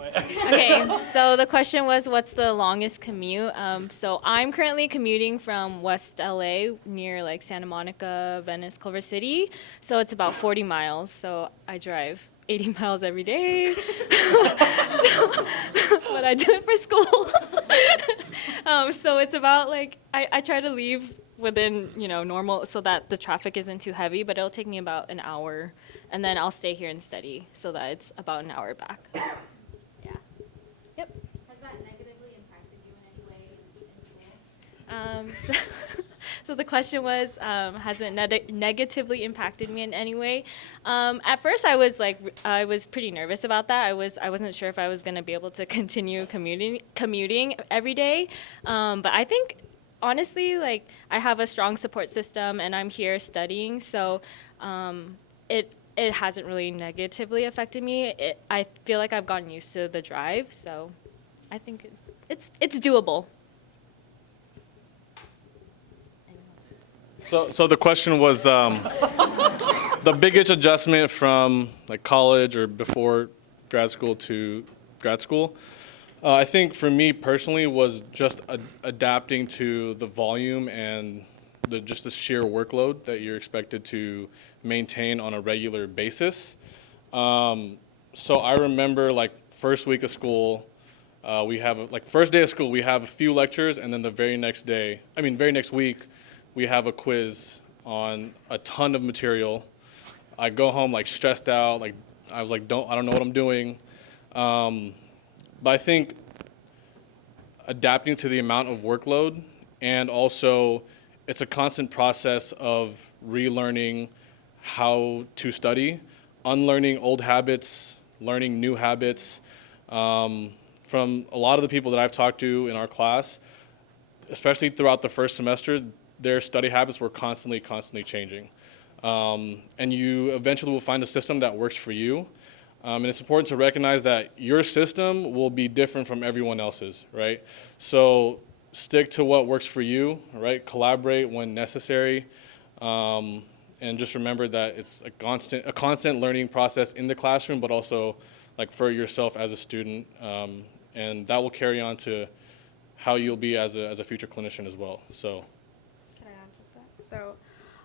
Okay, so the question was, what's the longest commute? So I'm currently commuting from West LA near like Santa Monica, Venice, Culver City. So it's about 40 miles. So I drive 80 miles every day. But I do it for school. So it's about like, I try to leave within, normal so that the traffic isn't too heavy, but it'll take me about an hour. And then I'll stay here and study so that it's about an hour back. Yeah. Yep. Has that negatively impacted you in any way in school? So the question was, has it negatively impacted me in any way? At first, I was pretty nervous about that. I wasn't sure if I was going to be able to continue commuting every day. But I think, honestly, like I have a strong support system, and I'm here studying, so it hasn't really negatively affected me. I feel like I've gotten used to the drive, so I think it's doable. So the question was the biggest adjustment from like college or before grad school to grad school. I think for me personally was just adapting to the volume and just the sheer workload that you're expected to maintain on a regular basis. So I remember like first week of school, we have first day of school we have a few lectures, and then the very next week we have a quiz on a ton of material. I go home like stressed out, like I was like I don't know what I'm doing. But I think adapting to the amount of workload, and also it's a constant process of relearning how to study, unlearning old habits, learning new habits. From a lot of the people that I've talked to in our class, especially throughout the first semester, their study habits were constantly changing. And you eventually will find a system that works for you. And it's important to recognize that your system will be different from everyone else's, right? So stick to what works for you, right? Collaborate when necessary. And just remember that it's a constant learning process in the classroom, but also like for yourself as a student. And that will carry on to how you'll be as a future clinician as well. So. Can I answer that? So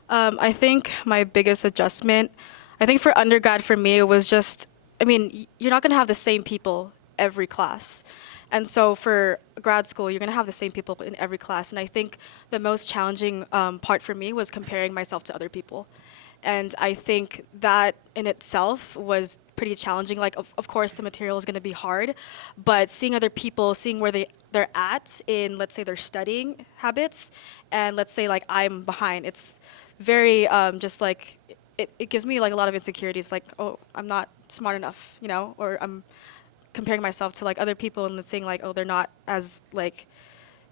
I think my biggest adjustment, I think for undergrad for me, it was just, you're not going to have the same people every class. And so for grad school, you're going to have the same people in every class. And I think the most challenging part for me was comparing myself to other people. And I think that in itself was pretty challenging. Like, of course, the material is going to be hard, but seeing other people, seeing where they're at in, let's say, their studying habits, and let's say, like, I'm behind, it's very just like, it gives me like a lot of insecurities, like, oh, I'm not smart enough, or I'm comparing myself to like other people and saying like, oh, they're not as like,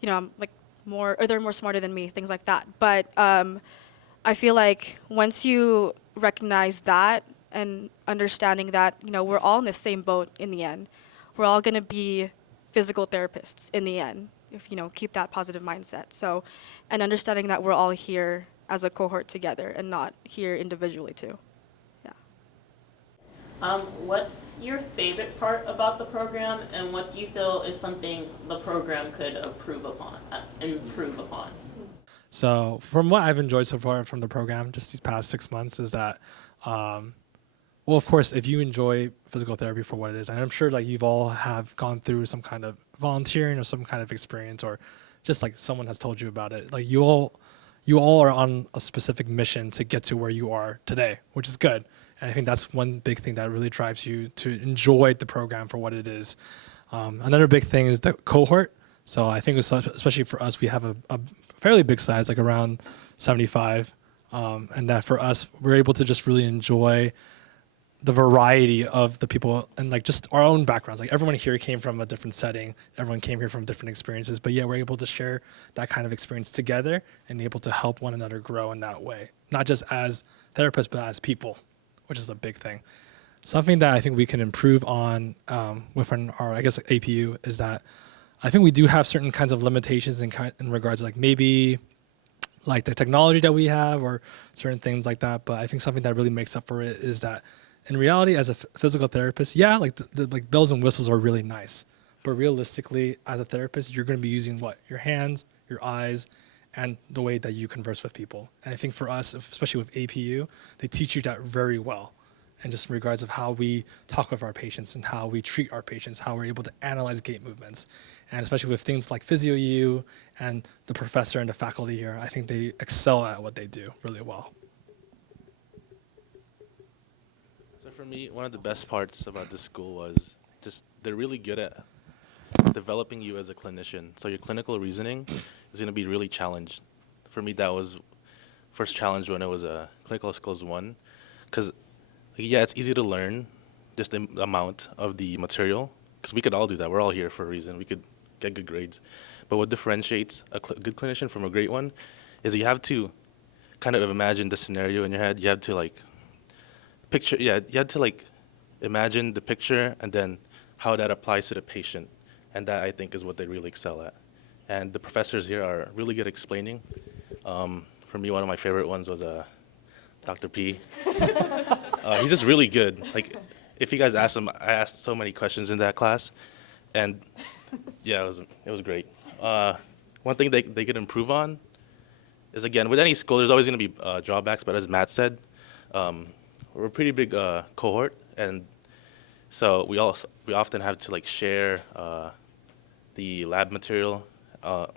I'm like more, or they're more smarter than me, things like that. But I feel like once you recognize that and understanding that, we're all in the same boat in the end, we're all going to be physical therapists in the end, if, keep that positive mindset. So, and understanding that we're all here as a cohort together and not here individually too. What's your favorite part about the program, and what do you feel is something the program could improve upon? So from what I've enjoyed so far from the program, just these past 6 months, is that, well, of course, if you enjoy physical therapy for what it is, and I'm sure like you've all have gone through some kind of volunteering or some kind of experience, or just like someone has told you about it, like you all are on a specific mission to get to where you are today, which is good. And I think that's one big thing that really drives you to enjoy the program for what it is. Another big thing is the cohort. So I think especially for us, we have a fairly big size, like around 75. And that for us, we're able to just really enjoy the variety of the people and like just our own backgrounds. Like everyone here came from a different setting. Everyone came here from different experiences, but yeah, we're able to share that kind of experience together and able to help one another grow in that way. Not just as therapists, but as people, which is a big thing. Something that I think we can improve on within our, I guess, like APU is that I think we do have certain kinds of limitations in regards to like maybe like the technology that we have or certain things like that. But I think something that really makes up for it is that in reality, as a physical therapist, yeah, like the like bells and whistles are really nice, but realistically, as a therapist, you're going to be using what? Your hands, your eyes, and the way that you converse with people. And I think for us, especially with APU, they teach you that very well. And just in regards of how we talk with our patients and how we treat our patients, how we're able to analyze gait movements. And especially with things like Physio U and the professor and the faculty here, I think they excel at what they do really well. So for me, one of the best parts about this school was just they're really good at developing you as a clinician. So your clinical reasoning is going to be really challenged. For me, that was first challenge when it was a clinical skills 1, because yeah, it's easy to learn just the amount of the material, because we could all do that. We're all here for a reason. We could get good grades. But what differentiates a good clinician from a great one is you have to kind of imagine the scenario in your head. You have to like picture, you have to like imagine the picture and then how that applies to the patient. And that, I think, is what they really excel at. And the professors here are really good at explaining. For me, one of my favorite ones was Dr. P. He's just really good. Like, if you guys ask him, I asked so many questions in that class, and yeah, it was great. One thing they could improve on is, again, with any school, there's always going to be drawbacks. But as Matt said, we're a pretty big cohort, and so we often have to like share the lab material,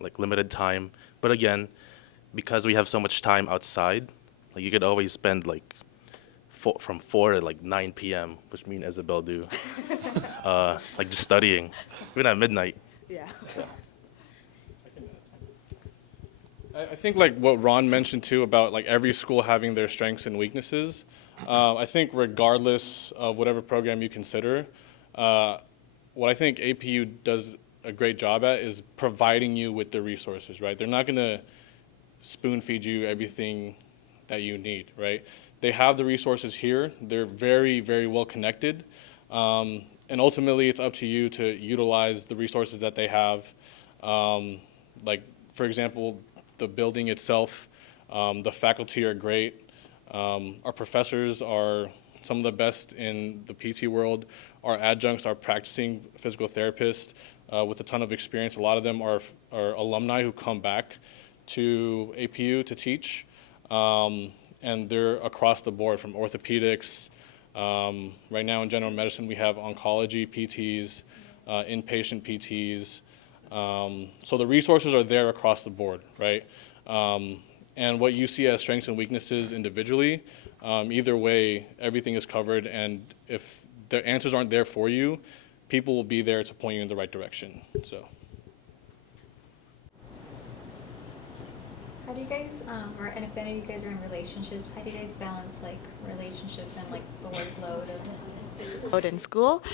like limited time. But again, because we have so much time outside, like you could always spend like from 4 to like 9 p.m., which me and Isabel do, like just studying, even at midnight. Yeah. I think like what Ron mentioned too about like every school having their strengths and weaknesses. I think regardless of whatever program you consider, what I think APU does a great job at is providing you with the resources, right? They're not going to spoon feed you everything that you need, right? They have the resources here. They're very, very well connected. And ultimately, it's up to you to utilize the resources that they have. Like, for example, the building itself, the faculty are great. Our professors are some of the best in the PT world. Our adjuncts are practicing physical therapists with a ton of experience. A lot of them are alumni who come back to APU to teach. And they're across the board from orthopedics. Right now in general medicine, we have oncology PTs, inpatient PTs. So the resources are there across the board, right? And what you see as strengths and weaknesses individually, either way, everything is covered. And if the answers aren't there for you, people will be there to point you in the right direction. So. How do you guys, and if any of you guys are in relationships, how do you guys balance like relationships and like the workload of In school.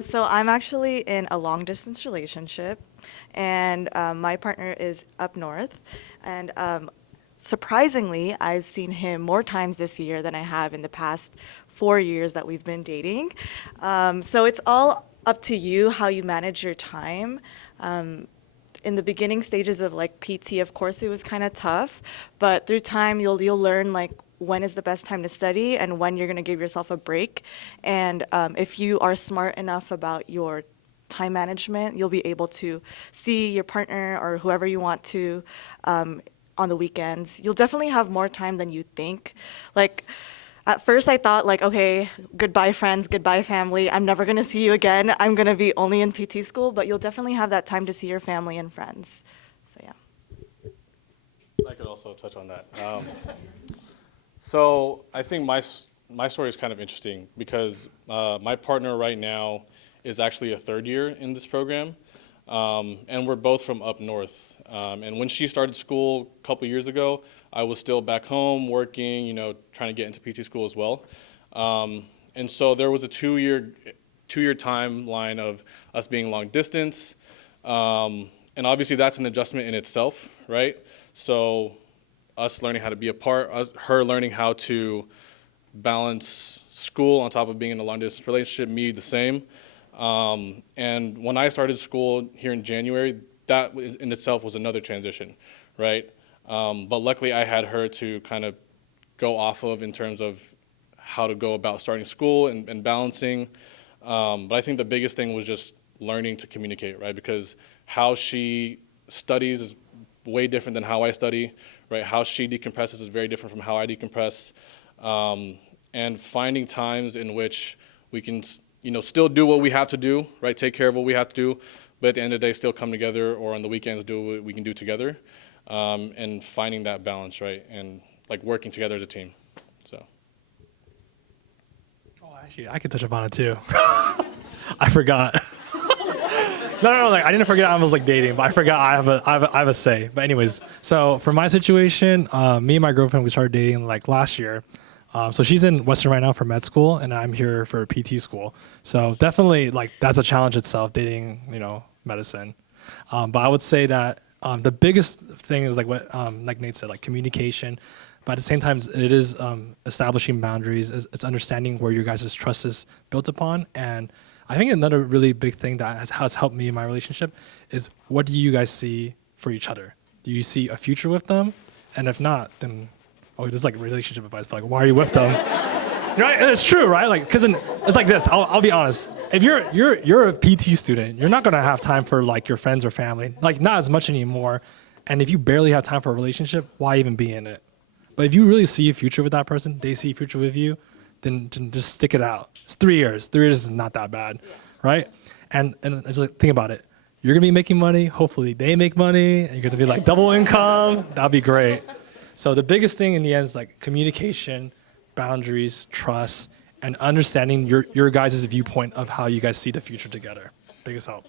So I'm actually in a long distance relationship, and my partner is up north. And surprisingly, I've seen him more times this year than I have in the past 4 years that we've been dating. So it's all up to you how you manage your time. In the beginning stages of like PT, of course, it was kind of tough, but through time, you'll learn like when is the best time to study and when you're going to give yourself a break. And if you are smart enough about your time management, you'll be able to see your partner or whoever you want to on the weekends. You'll definitely have more time than you think. Like, at first I thought like, okay, goodbye friends, goodbye family. I'm never gonna see you again. I'm gonna be only in PT school, but you'll definitely have that time to see your family and friends. So yeah. I could also touch on that. So I think my story is kind of interesting because my partner right now is actually a third year in this program, and we're both from up north. And when she started school a couple years ago, I was still back home working, trying to get into PT school as well. And so there was a two-year timeline of us being long distance. And obviously that's an adjustment in itself, right? So us learning how to be apart, her learning how to balance school on top of being in a long distance relationship, me the same. And when I started school here in January, that in itself was another transition, right? But luckily I had her to kind of go off of in terms of how to go about starting school and balancing. But I think the biggest thing was just learning to communicate, right? Because how she studies is way different than how I study, right? How she decompresses is very different from how I decompress. And finding times in which we can, still do what we have to do, right? Take care of what we have to do, but at the end of the day, still come together, or on the weekends do what we can do together, and finding that balance, right? And like working together as a team, so. Oh, actually, I could touch upon it too. I forgot. No, like I didn't forget I was like dating, but I forgot I have a say. But anyways, so for my situation, me and my girlfriend, we started dating like last year. So she's in Western right now for med school, and I'm here for PT school. So definitely like that's a challenge itself, dating, medicine. But I would say that the biggest thing is like what like Nate said, like communication. But at the same time, it is establishing boundaries. It's understanding where your guys' trust is built upon. And I think another really big thing that has helped me in my relationship is, what do you guys see for each other? Do you see a future with them? And if not, then this is like relationship advice. But like, why are you with them? Right? It's true, right? Like, because it's like this. I'll be honest. If you're a PT student, you're not gonna have time for like your friends or family. Like, not as much anymore. And if you barely have time for a relationship, why even be in it? But if you really see a future with that person, they see a future with you, then just stick it out. It's 3 years. 3 years is not that bad, right? And just like, think about it. You're gonna be making money. Hopefully they make money, and you're gonna be like double income. That'd be great. So the biggest thing in the end is like communication, boundaries, trust, and understanding your guys' viewpoint of how you guys see the future together. Biggest help.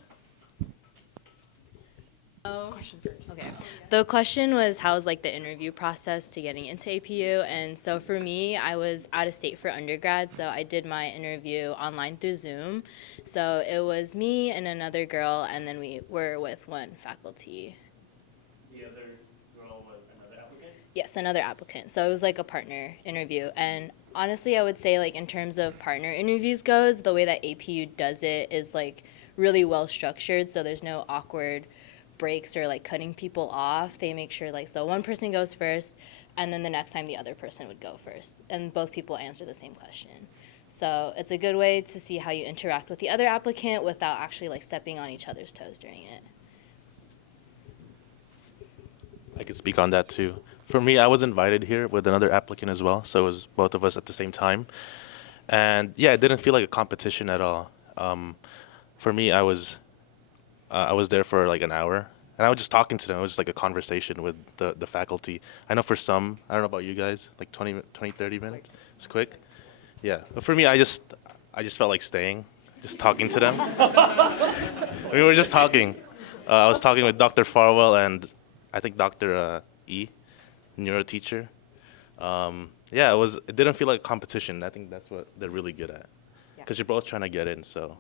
Okay. The question was, how's like the interview process to getting into APU? And so for me, I was out of state for undergrad, so I did my interview online through Zoom. So it was me and another girl, and then we were with one faculty. The other girl was another applicant? Yes, another applicant. So it was like a partner interview. And honestly, I would say like in terms of partner interviews goes, the way that APU does it is like really well structured, so there's no awkward breaks or like cutting people off. They make sure like, so one person goes first, and then the next time the other person would go first, and both people answer the same question. So it's a good way to see how you interact with the other applicant without actually like stepping on each other's toes during it. I could speak on that too. For me, I was invited here with another applicant as well, so it was both of us at the same time. And yeah, it didn't feel like a competition at all. For me, I was there for like an hour, and I was just talking to them. It was just like a conversation with the faculty. I know for some, I don't know about you guys, like 20, 30 minutes. It's quick. Yeah, but for me, I just felt like staying, just talking to them. We were just talking. I was talking with Dr. Farwell and I think Dr. E, neuro teacher. Yeah, it didn't feel like a competition. I think that's what they're really good at, because you're both trying to get in. So,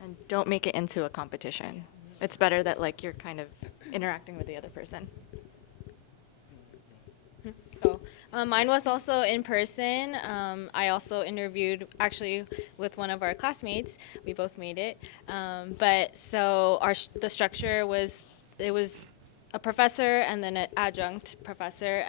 And don't make it into a competition. It's better that like you're kind of interacting with the other person. Mine was also in person. I also interviewed actually with one of our classmates. We both made it. But so the structure was, it was a professor and then an adjunct professor.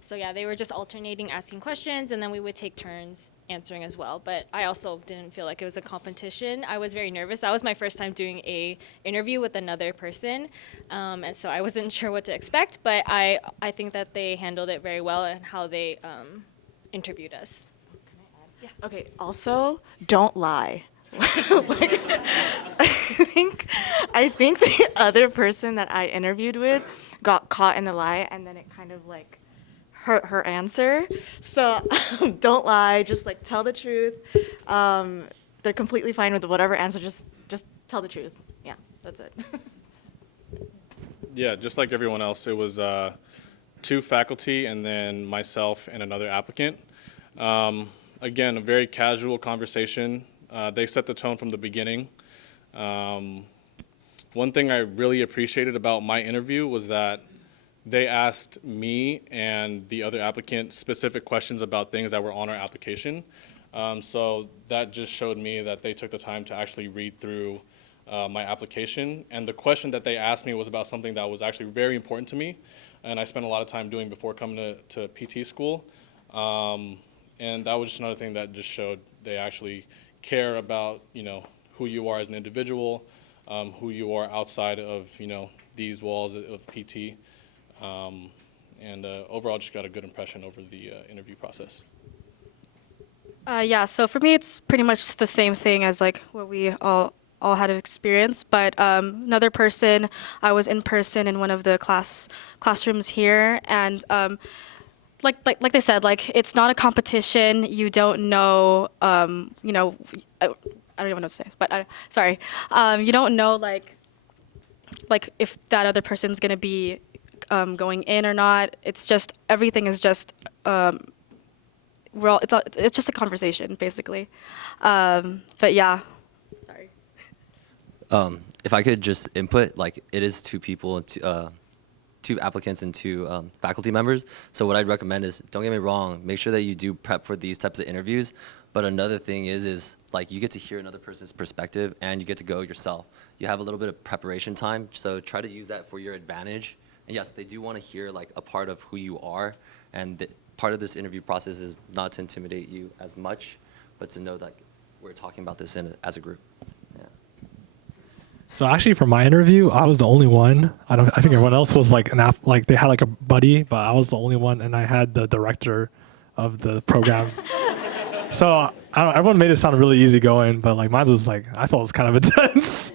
So yeah, they were just alternating asking questions, and then we would take turns answering as well. But I also didn't feel like it was a competition. I was very nervous. That was my first time doing a interview with another person, and so I wasn't sure what to expect. But I think that they handled it very well and how they interviewed us. Okay, also, don't lie. Like, I think the other person that I interviewed with got caught in the lie, and then it kind of like hurt her answer. So don't lie, just like tell the truth. They're completely fine with whatever answer, just tell the truth. Yeah, that's it. Yeah, just like everyone else, it was 2 faculty and then myself and another applicant. Again, a very casual conversation. They set the tone from the beginning. One thing I really appreciated about my interview was that they asked me and the other applicant specific questions about things that were on our application. So that just showed me that they took the time to actually read through my application. And the question that they asked me was about something that was actually very important to me, and I spent a lot of time doing before coming to PT school. And that was just another thing that just showed they actually care about, who you are as an individual, who you are outside of, these walls of PT. And overall, just got a good impression over the interview process. Yeah, so for me, it's pretty much the same thing as like what we all had experience. But another person, I was in person in one of the classrooms here, and like they said, like it's not a competition. You don't know, I don't even know what to say, but sorry, you don't know like if that other person's gonna be going in or not. It's just everything is just it's just a conversation basically. But yeah, sorry. If I could just input, like it is two people, two applicants and two faculty members. So what I'd recommend is, don't get me wrong, make sure that you do prep for these types of interviews. But another thing is like you get to hear another person's perspective and you get to go yourself. You have a little bit of preparation time, so try to use that for your advantage. And yes, they do want to hear like a part of who you are, and part of this interview process is not to intimidate you as much, but to know that we're talking about this as a group. Yeah. So actually, for my interview, I was the only one. I think everyone else was like like they had like a buddy, but I was the only one, and I had the director of the program. So everyone made it sound really easygoing, but like mine was like I felt it was kind of intense.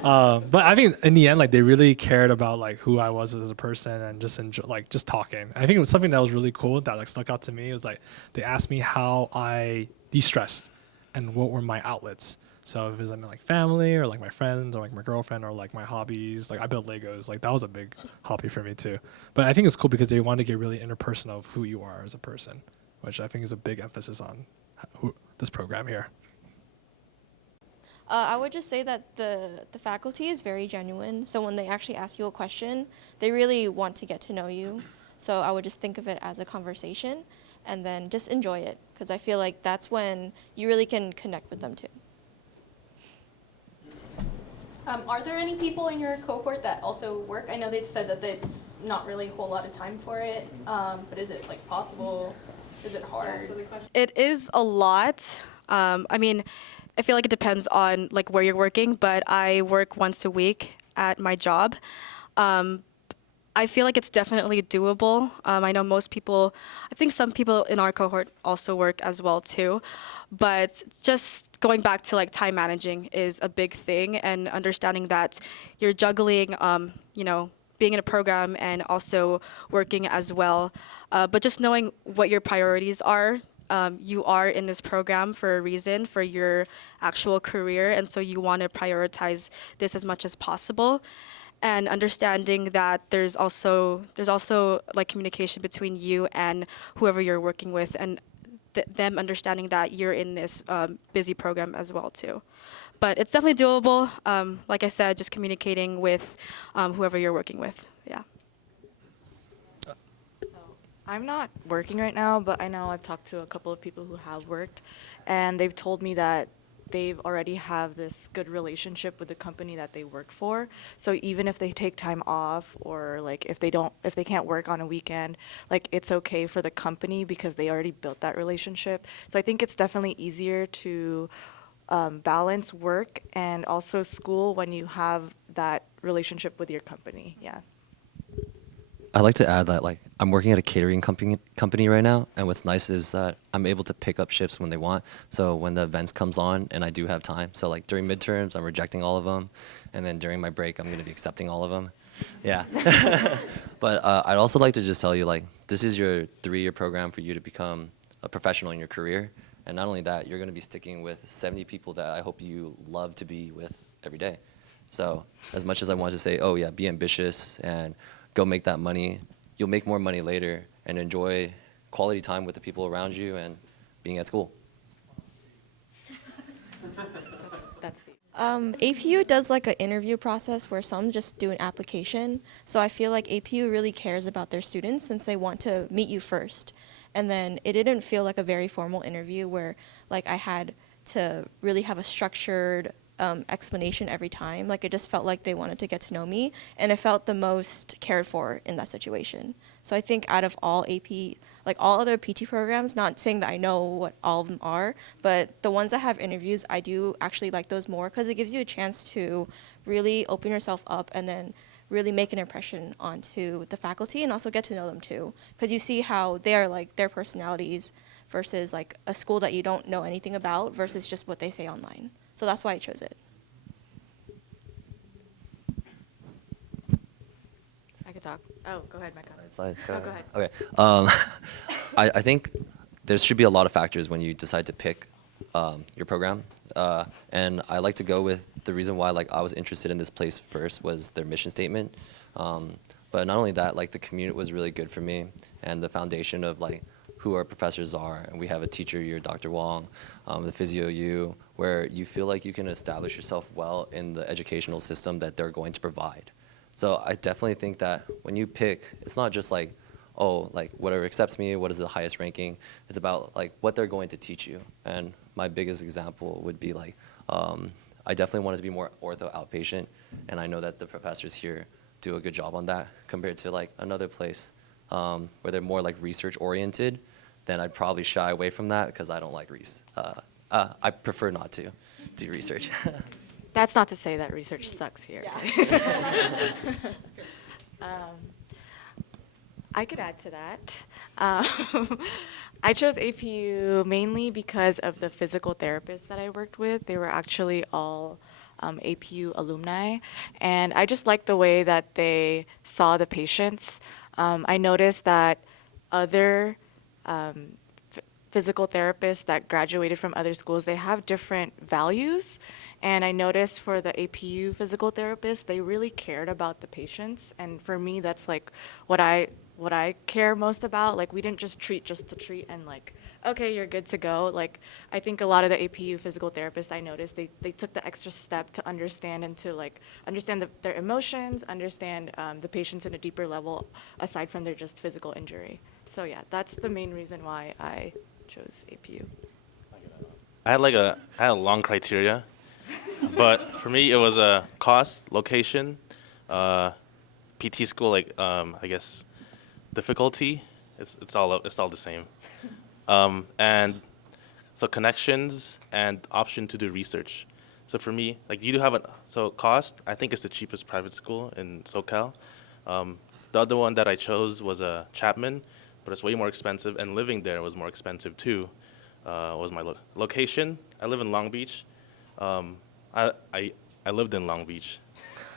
But I think in the end, like they really cared about like who I was as a person and just just talking. I think it was something that was really cool that like stuck out to me. It was like they asked me how I de-stressed and what were my outlets. So if it was like family or like my friends or like my girlfriend or like my hobbies, like I built Legos, like that was a big hobby for me too. But I think it's cool because they want to get really interpersonal of who you are as a person, which I think is a big emphasis on this program here. I would just say that the faculty is very genuine. So when they actually ask you a question, they really want to get to know you. So I would just think of it as a conversation and then just enjoy it, because I feel like that's when you really can connect with them too. Are there any people in your cohort that also work? I know they said that it's not really a whole lot of time for it, but is it like possible? Is it hard? Yeah, so the question. It is a lot. I mean, I feel like it depends on like where you're working, but I work once a week at my job. I feel like it's definitely doable. I know most people, I think some people in our cohort also work as well too. But just going back to like time managing is a big thing, and understanding that you're juggling, being in a program and also working as well. But just knowing what your priorities are. You are in this program for a reason, for your actual career, and so you want to prioritize this as much as possible. And understanding that there's also like communication between you and whoever you're working with, and them understanding that you're in this busy program as well too. But it's definitely doable. Like I said, just communicating with whoever you're working with. Yeah. I'm not working right now, but I know I've talked to a couple of people who have worked, and they've told me that they've already have this good relationship with the company that they work for. So even if they take time off, or like if they can't work on a weekend, like it's okay for the company because they already built that relationship. So I think it's definitely easier to balance work and also school when you have that relationship with your company. Yeah. I'd like to add that like I'm working at a catering company right now, and what's nice is that I'm able to pick up shifts when they want. So when the events comes on and I do have time, so like during midterms I'm rejecting all of them, and then during my break I'm going to be accepting all of them. Yeah. But I'd also like to just tell you, like, this is your 3-year program for you to become a professional in your career, and not only that, you're going to be sticking with 70 people that I hope you love to be with every day. So as much as I want to say, oh yeah, be ambitious and go make that money, you'll make more money later and enjoy quality time with the people around you and being at school. APU does like an interview process where some just do an application. So I feel like APU really cares about their students since they want to meet you first. And then it didn't feel like a very formal interview where like I had to really have a structured explanation every time. Like, it just felt like they wanted to get to know me, and it felt the most cared for in that situation. So I think out of all all other PT programs, not saying that I know what all of them are, but the ones that have interviews, I do actually like those more because it gives you a chance to really open yourself up and then really make an impression onto the faculty and also get to know them too. Because you see how they are, like, their personalities versus like a school that you don't know anything about versus just what they say online. So that's why I chose it. I could talk. Oh, go ahead, Mecca. Slide. Oh, go ahead. Okay. I think there should be a lot of factors when you decide to pick your program. And I like to go with the reason why I was interested in this place first was their mission statement. But not only that, the commute was really good for me, and the foundation of who our professors are. And we have a teacher, you're Dr. Wong, the physio you, where you feel like you can establish yourself well in the educational system that they're going to provide. So I definitely think that when you pick, it's not just whatever accepts me, what is the highest ranking. It's about what they're going to teach you. And my biggest example would be I definitely wanted to be more ortho outpatient, and I know that the professors here do a good job on that compared to another place where they're more research oriented. Then I'd probably shy away from that because I don't like I prefer not to do research. That's not to say that research sucks here. Yeah. I could add to that. I chose APU mainly because of the physical therapists that I worked with. They were actually all APU alumni, and I just liked the way that they saw the patients. I noticed that other physical therapists that graduated from other schools, they have different values. And I noticed for the APU physical therapists, they really cared about the patients. And for me, that's what I care most about. We didn't just treat just to treat and okay, you're good to go. I think a lot of the APU physical therapists I noticed, they took the extra step to understand and to understand their emotions, understand the patients in a deeper level aside from their just physical injury. So yeah, that's the main reason why I chose APU. I had a long criteria, but for me it was a cost, location, PT school, I guess difficulty. It's all the same, and so connections and option to do research. So for me, you do have cost. I think it's the cheapest private school in SoCal. The other one that I chose was a Chapman, but it's way more expensive, and living there was more expensive too. Was my location. I live in Long Beach. I lived in Long Beach,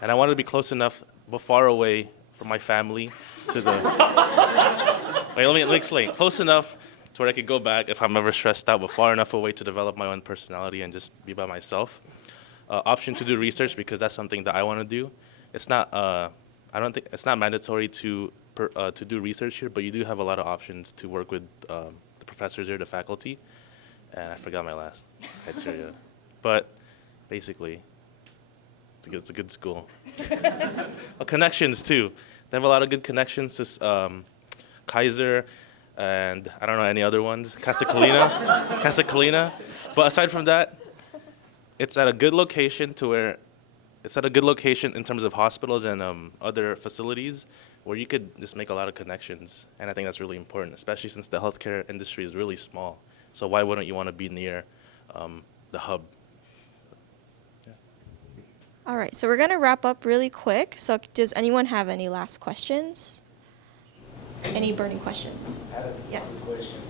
and I wanted to be close enough, but far away from my family to the. Wait, let me explain. Close enough to where I could go back if I'm ever stressed out, but far enough away to develop my own personality and just be by myself. Option to do research because that's something that I want to do. It's not. I don't think it's not mandatory to do research here, but you do have a lot of options to work with the professors here, the faculty. And I forgot my last criteria, but basically, it's a good school. Well, connections too. They have a lot of good connections to Kaiser, and I don't know any other ones. Casa Colina. But aside from that, it's at a good location in terms of hospitals and other facilities where you could just make a lot of connections. And I think that's really important, especially since the healthcare industry is really small. So why wouldn't you want to be near the hub? Yeah. All right, so we're going to wrap up really quick. So does anyone have any last questions? Any burning questions? I have a Yes. question.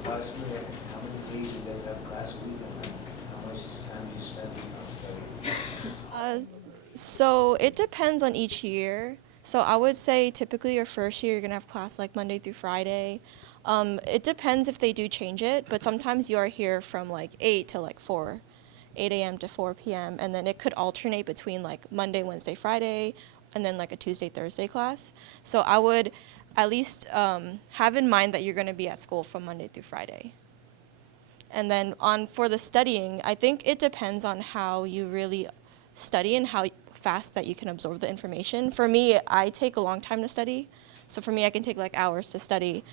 Approximately how many days you guys have class a week, and how much time do you spend on studying? So it depends on each year. So I would say typically your first year you're gonna have class Monday through Friday. It depends if they do change it, but sometimes you are here from 8 to 4, 8 a.m. to 4 p.m. And then it could alternate between Monday, Wednesday, Friday, and then a Tuesday, Thursday class. So I would at least have in mind that you're gonna be at school from Monday through Friday. And then for the studying, I think it depends on how you really study and how fast that you can absorb the information. For me, I take a long time to study. So for me, I can take hours to study.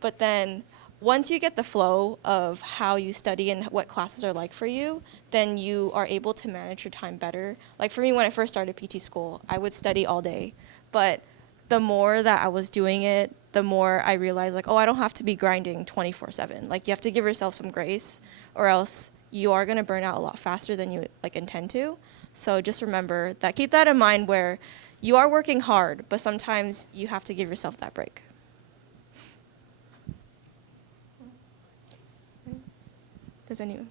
But then once you get the flow of how you study and what classes are like for you, then you are able to manage your time better. Like for me, when I first started PT school, I would study all day. But the more that I was doing it, the more I realized like, oh, I don't have to be grinding 24/7. Like you have to give yourself some grace or else you are going to burn out a lot faster than you like intend to. So just remember that, keep that in mind where you are working hard, but sometimes you have to give yourself that break. Does anyone?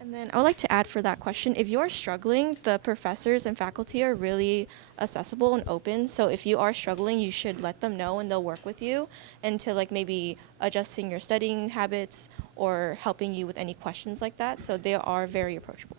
And then I would like to add for that question, if you're struggling, the professors and faculty are really accessible and open. So if you are struggling, you should let them know and they'll work with you into like maybe adjusting your studying habits or helping you with any questions like that. So they are very approachable.